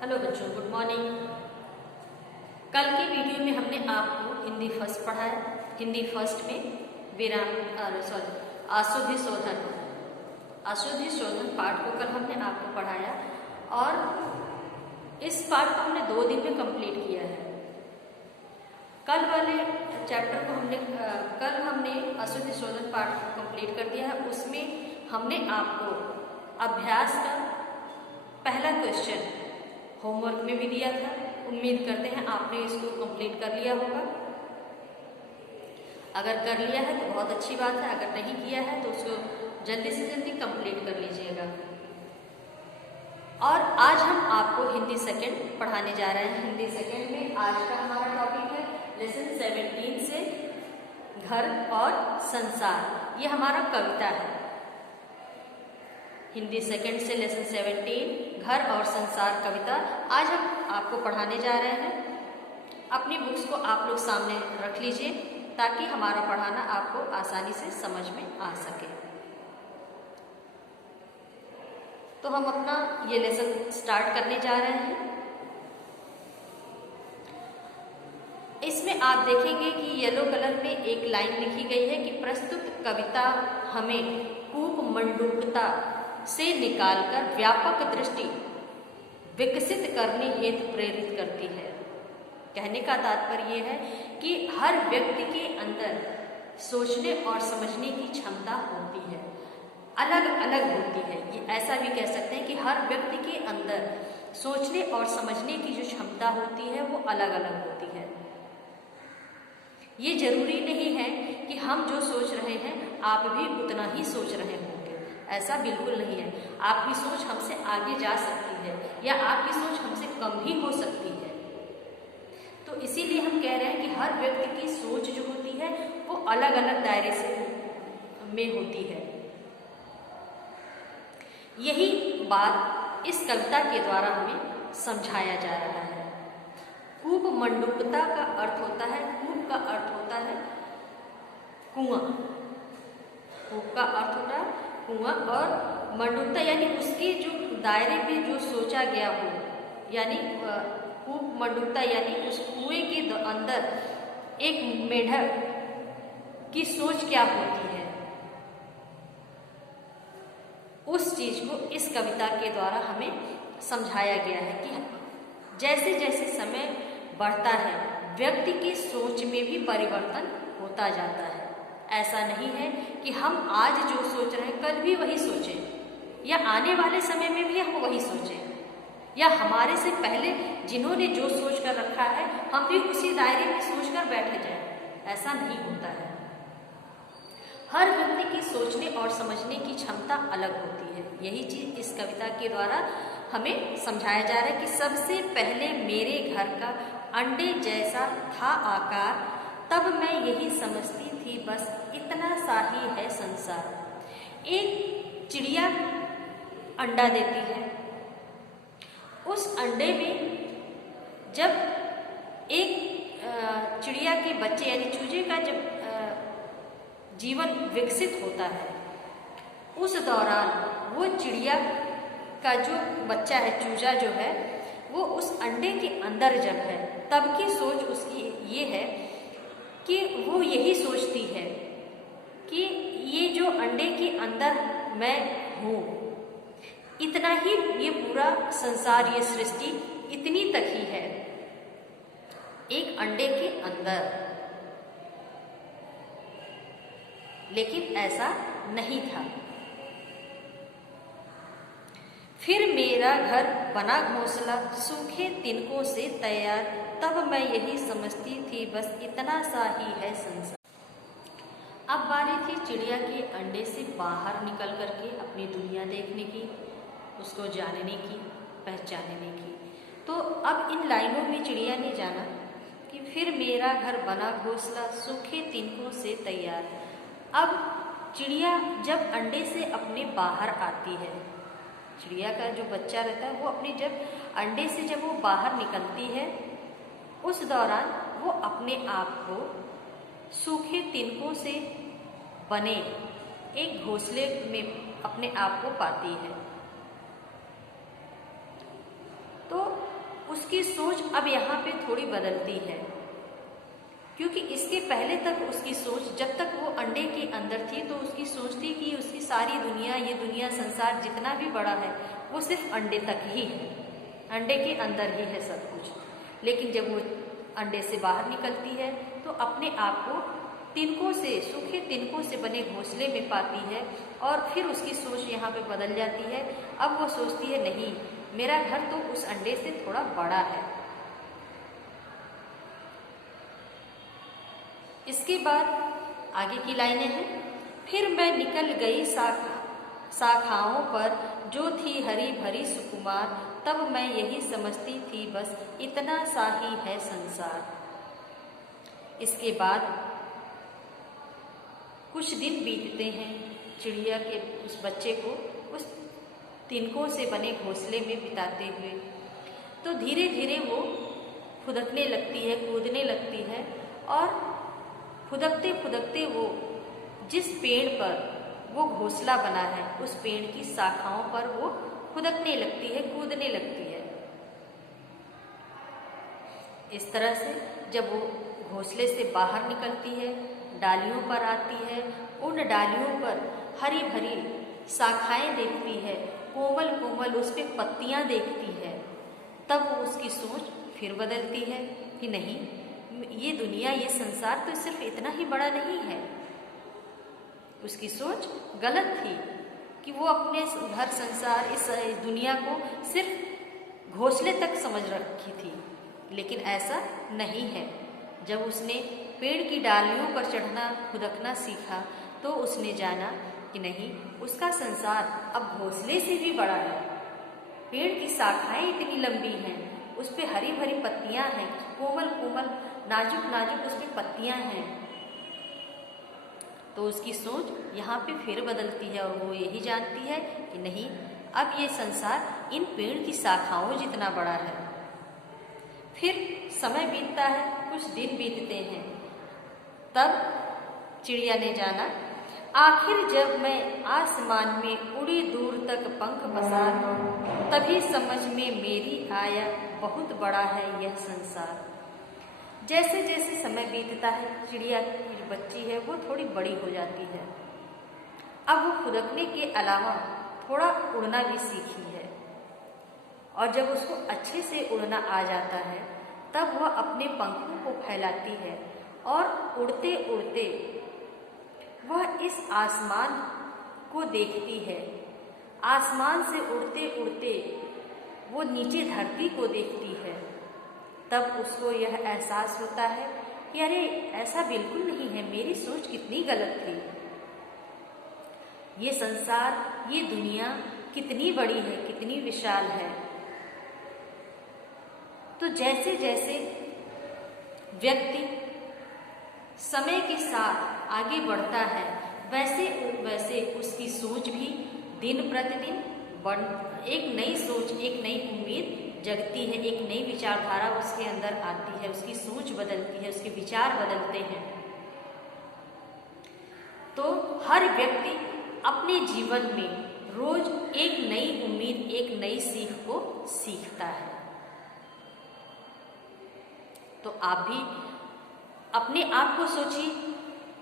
Hello बच्चों, good morning. कल के वीडियो में हमने आपको हिंदी फर्स्ट पढ़ाया। हिंदी फर्स्ट में अशुद्धि शोधन पाठ को कल हमने आपको पढ़ाया और इस पाठ को हमने 2 दिन में कंप्लीट किया है। कल वाले चैप्टर को कल हमने अशुद्धि शोधन पाठ को कंप्लीट कर दिया है। उसमें हमने आपको अभ्यास का पहला क्वेश्चन होमवर्क में भी दिया था। उम्मीद करते हैं आपने इसको कंप्लीट कर लिया होगा। अगर कर लिया है तो बहुत अच्छी बात है, अगर नहीं किया है तो उसको जल्दी से जल्दी कंप्लीट कर लीजिएगा। और आज हम आपको हिंदी सेकंड पढ़ाने जा रहे हैं। हिंदी सेकंड में आज का हमारा टॉपिक है लेसन 17 से घर और संसार। ये हमारा कविता है। हिंदी सेकंड से लेसन 17 घर और संसार कविता आज हम आपको पढ़ाने जा रहे हैं। अपनी बुक्स को आप लोग सामने रख लीजिए ताकि हमारा पढ़ाना आपको आसानी से समझ में आ सके। तो हम अपना ये लेसन स्टार्ट करने जा रहे हैं। इसमें आप देखेंगे कि येलो कलर में एक लाइन लिखी गई है कि प्रस्तुत कविता हमें कूप मंडूकता से निकालकर व्यापक दृष्टि विकसित करने हेतु प्रेरित करती है। कहने का तात्पर्य यह है कि हर व्यक्ति के अंदर सोचने और समझने की क्षमता होती है, अलग अलग होती है। ये ऐसा भी कह सकते हैं कि हर व्यक्ति के अंदर सोचने और समझने की जो क्षमता होती है वो अलग अलग होती है। ये जरूरी नहीं है कि हम जो सोच रहे हैं आप भी उतना ही सोच रहे होंगे, ऐसा बिल्कुल नहीं है। आपकी सोच हमसे आगे जा सकती है या आपकी सोच हमसे कम भी हो सकती है। तो इसीलिए हम कह रहे हैं कि हर व्यक्ति की सोच जो होती है वो अलग अलग दायरे में होती है। यही बात इस कविता के द्वारा हमें समझाया जा रहा है। कूप मंडूकता का अर्थ होता है, कूप का अर्थ होता है कुआं। कूप का अर्थ होता है कुआं और मंडूकता यानी उसके जो दायरे में जो सोचा गया हो, यानी कूप मंडूकता यानी उस कुएं के अंदर एक मेढक की सोच क्या होती है, उस चीज को इस कविता के द्वारा हमें समझाया गया है कि जैसे जैसे समय बढ़ता है व्यक्ति की सोच में भी परिवर्तन होता जाता है। ऐसा नहीं है कि हम आज जो सोच रहे हैं कल भी वही सोचें या आने वाले समय में भी हम वही सोचें, या हमारे से पहले जिन्होंने जो सोच कर रखा है हम भी उसी दायरे में सोच कर बैठ जाएं। ऐसा नहीं होता है। हर व्यक्ति की सोचने और समझने की क्षमता अलग होती है। यही चीज इस कविता के द्वारा हमें समझाया जा रहा है कि सबसे पहले मेरे घर का अंडे जैसा था आकार, तब मैं यही समझती थी बस इतना सा ही है संसार। एक चिड़िया अंडा देती है। उस अंडे में जब एक चिड़िया के बच्चे यानी चूजे का जब जीवन विकसित होता है, उस दौरान वो चिड़िया का जो बच्चा है, चूजा जो है, वो उस अंडे के अंदर जब है तब की सोच उसकी ये है कि वो यही सोचती है कि ये जो अंडे के अंदर मैं हूँ, इतना ही ये पूरा संसार, ये सृष्टि इतनी तक ही है, एक अंडे के अंदर। लेकिन ऐसा नहीं था। फिर मेरा घर बना घोंसला सूखे तिनकों से तैयार, तब मैं यही समझती थी बस इतना सा ही है संसार। अब बारी थी चिड़िया के अंडे से बाहर निकल करके अपनी दुनिया देखने की, उसको जानने की, पहचानने की। तो अब इन लाइनों में चिड़िया ने जाना कि फिर मेरा घर बना घोंसला सूखे तिनकों से तैयार। अब चिड़िया जब अंडे से अपने बाहर आती है, चिड़िया का जो बच्चा रहता है वो अपने जब अंडे से जब वो बाहर निकलती है, उस दौरान वो अपने आप को सूखे तिनकों से बने एक घोंसले में अपने आप को पाती है। तो उसकी सोच अब यहाँ पे थोड़ी बदलती है, क्योंकि इसके पहले तक उसकी सोच, जब तक वो अंडे के अंदर थी, तो उसकी सोच थी कि उसकी सारी दुनिया, ये दुनिया, संसार जितना भी बड़ा है वो सिर्फ अंडे तक ही है, अंडे के अंदर ही है सब कुछ। लेकिन जब वो अंडे से बाहर निकलती है तो अपने आप को तिनकों से, सूखे तिनकों से बने घोंसले में पाती है, और फिर उसकी सोच यहाँ पे बदल जाती है। अब वो सोचती है, नहीं, मेरा घर तो उस अंडे से थोड़ा बड़ा है। इसके बाद आगे की लाइनें हैं, फिर मैं निकल गई शाखाओं पर जो थी हरी भरी सुकुमार, तब मैं यही समझती थी बस इतना सा ही है संसार। इसके बाद कुछ दिन बीतते हैं चिड़िया के उस बच्चे को उस तिनकों से बने घोंसले में बिताते हुए। तो धीरे धीरे वो फुदकने लगती है, कूदने लगती है, और फुदकते फुदकते वो जिस पेड़ पर वो घोंसला बना है उस पेड़ की शाखाओं पर वो फुदकने लगती है, कूदने लगती है। इस तरह से जब वो घोंसले से बाहर निकलती है, डालियों पर आती है, उन डालियों पर हरी भरी शाखाएं देखती है, कोमल कोमल उस पे पत्तियां देखती है, तब वो उसकी सोच फिर बदलती है कि नहीं, ये दुनिया, ये संसार तो सिर्फ इतना ही बड़ा नहीं है। उसकी सोच गलत थी कि वो अपने घर संसार, इस दुनिया को सिर्फ घोंसले तक समझ रखी थी, लेकिन ऐसा नहीं है। जब उसने पेड़ की डालियों पर चढ़ना, फुदकना सीखा, तो उसने जाना कि नहीं, उसका संसार अब घोंसले से भी बड़ा है। पेड़ की शाखाएं इतनी लंबी हैं, उस पे हरी भरी पत्तियां हैं, कोमल कोमल नाजुक नाजुक उस पे पत्तियां हैं। तो उसकी सोच यहाँ पे फिर बदलती है, और वो यही जानती है कि नहीं, अब ये संसार इन पेड़ की शाखाओं जितना बड़ा है। फिर समय बीतता है, कुछ दिन बीतते हैं, तब चिड़िया ने जाना, आखिर जब मैं आसमान में उड़ी दूर तक पंख पसार, तभी समझ में मेरी आया बहुत बड़ा है यह संसार। जैसे जैसे समय बीतता है, चिड़िया की जो बच्ची है वो थोड़ी बड़ी हो जाती है। अब वो फुदकने के अलावा थोड़ा उड़ना भी सीखी है, और जब उसको अच्छे से उड़ना आ जाता है, तब वह अपने पंखों को फैलाती है, और उड़ते उड़ते वह इस आसमान को देखती है। आसमान से उड़ते उड़ते वो नीचे धरती को देखती है। तब उसको यह एहसास होता है कि अरे, ऐसा बिल्कुल नहीं है, मेरी सोच कितनी गलत थी। ये संसार, ये दुनिया कितनी बड़ी है, कितनी विशाल है। तो जैसे जैसे व्यक्ति समय के साथ आगे बढ़ता है, वैसे वैसे उसकी सोच भी दिन प्रतिदिन एक नई सोच, एक नई उम्मीद जगती है, एक नई विचारधारा उसके अंदर आती है, उसकी सोच बदलती है, उसके विचार बदलते हैं। तो हर व्यक्ति अपने जीवन में रोज एक नई उम्मीद, एक नई सीख को सीखता है। तो आप भी अपने आप को सोचिए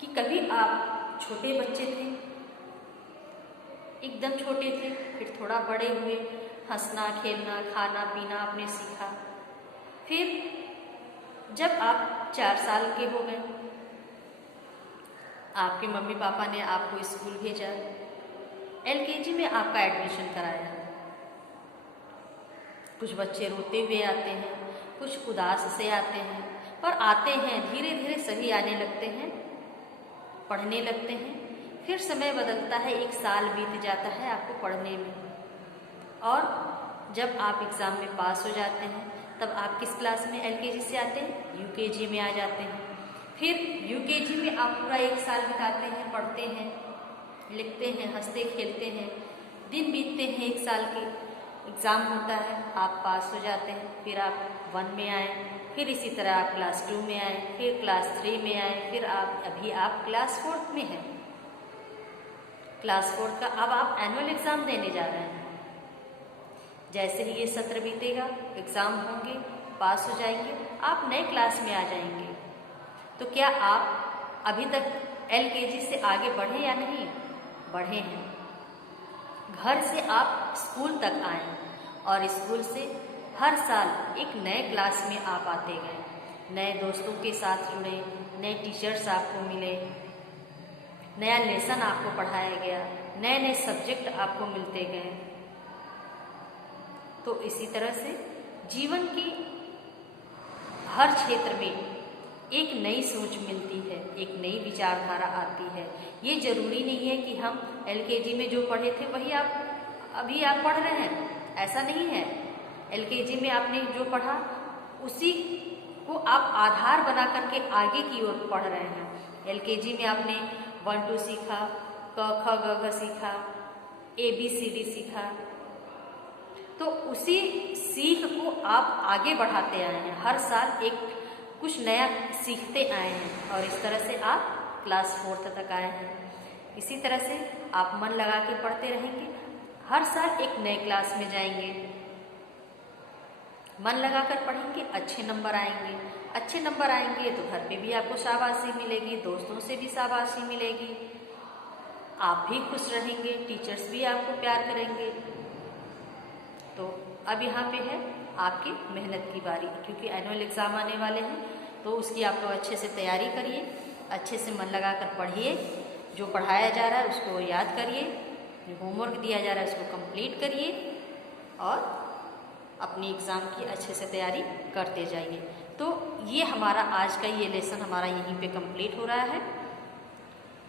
कि कभी आप छोटे बच्चे थे, एकदम छोटे थे, फिर थोड़ा बड़े हुए, हंसना, खेलना, खाना पीना आपने सीखा। फिर जब आप 4 साल के हो गए, आपके मम्मी पापा ने आपको स्कूल भेजा, LKG में आपका एडमिशन कराया। कुछ बच्चे रोते हुए आते हैं, कुछ उदास से आते हैं, पर आते हैं, धीरे धीरे सभी आने लगते हैं, पढ़ने लगते हैं। फिर समय बदलता है, 1 साल बीत जाता है आपको पढ़ने में, और जब आप एग्ज़ाम में पास हो जाते हैं, तब आप किस क्लास में LKG से आते हैं? UKG में आ जाते हैं। फिर UKG में आप पूरा 1 साल बिताते हैं, पढ़ते हैं, लिखते हैं, हंसते खेलते हैं। दिन बीतते हैं, 1 साल के एग्ज़ाम होता है, आप पास हो जाते हैं। फिर आप 1 में आए, फिर इसी तरह आप क्लास 2 में आए, फिर क्लास 3 में आए, फिर अभी आप क्लास 4 में हैं। क्लास 4 का अब आप एनुअल एग्ज़ाम देने जा रहे हैं। जैसे ही ये सत्र बीतेगा, एग्ज़ाम होंगे, पास हो जाएंगे, आप नए क्लास में आ जाएंगे। तो क्या आप अभी तक LKG से आगे बढ़े या नहीं? बढ़े हैं। घर से आप स्कूल तक आए और स्कूल से हर साल एक नए क्लास में आप आते गए, नए दोस्तों के साथ जुड़े, नए टीचर्स आपको मिले, नया लेसन आपको पढ़ाया गया, नए नए सब्जेक्ट आपको मिलते गए। तो इसी तरह से जीवन की हर क्षेत्र में एक नई सोच मिलती है, एक नई विचारधारा आती है। ये जरूरी नहीं है कि हम LKG में जो पढ़े थे वही अभी आप पढ़ रहे हैं, ऐसा नहीं है। LKG में आपने जो पढ़ा उसी को आप आधार बना करके आगे की ओर पढ़ रहे हैं। LKG में आपने 1 2 सीखा, क ख ग घ सीखा, ABCD सीखा, तो उसी सीख को आप आगे बढ़ाते आए हैं, हर साल एक कुछ नया सीखते आए हैं और इस तरह से आप क्लास 4th तक आए हैं। इसी तरह से आप मन लगा के पढ़ते रहेंगे, हर साल एक नए क्लास में जाएंगे, मन लगा कर पढ़ेंगे, अच्छे नंबर आएंगे। अच्छे नंबर आएंगे तो घर पे भी आपको शाबाशी मिलेगी, दोस्तों से भी शाबाशी मिलेगी, आप भी खुश रहेंगे, टीचर्स भी आपको प्यार करेंगे। तो अब यहाँ पे है आपकी मेहनत की बारी, क्योंकि एनुअल एग्ज़ाम आने वाले हैं, तो उसकी आप लोग अच्छे से तैयारी करिए, अच्छे से मन लगा कर पढ़िए, जो पढ़ाया जा रहा है उसको याद करिए, जो होमवर्क दिया जा रहा है उसको कंप्लीट करिए और अपनी एग्ज़ाम की अच्छे से तैयारी करते जाइए। तो ये हमारा आज का ये लेसन हमारा यहीं पे कंप्लीट हो रहा है।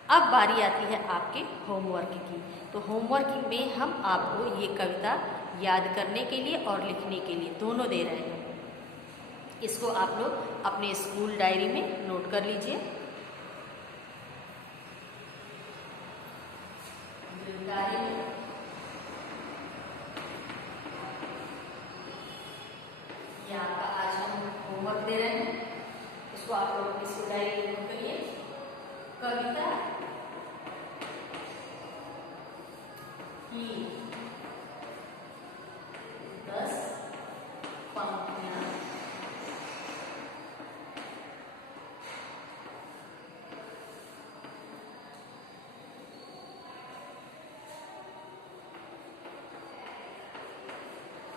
अब बारी आती है आपके होमवर्क की। तो होमवर्क में हम आपको ये कविता याद करने के लिए और लिखने के लिए दोनों दे रहे हैं। इसको आप लोग अपने स्कूल डायरी में नोट कर लीजिए। ये आपका आज हम होमवर्क दे रहे हैं, इसको आप लोग अपनी स्कूल डायरी में नोट करिए। कविता की 10 पंक्तियां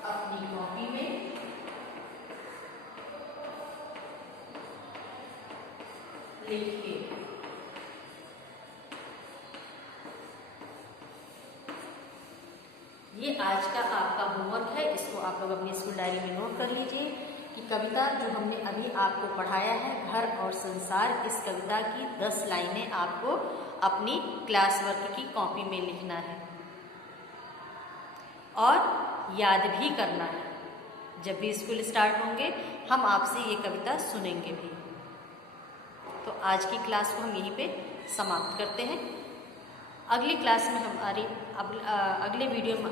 अपनी कॉपी में लिखिए। ये आज का आपका होमवर्क है, इसको आप लोग अपनी स्कूल डायरी में नोट कर लीजिए कि कविता जो हमने अभी आपको पढ़ाया है घर और संसार, इस कविता की 10 लाइनें आपको अपनी क्लास वर्क की कॉपी में लिखना है और याद भी करना है। जब भी स्कूल स्टार्ट होंगे हम आपसे ये कविता सुनेंगे भी। तो आज की क्लास को हम यहीं पे समाप्त करते हैं। अगली क्लास में हमारी अगले वीडियो में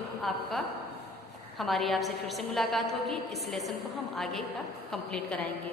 हमारी आपसे फिर से मुलाकात होगी। इस लेसन को हम आगे का कंप्लीट कराएंगे।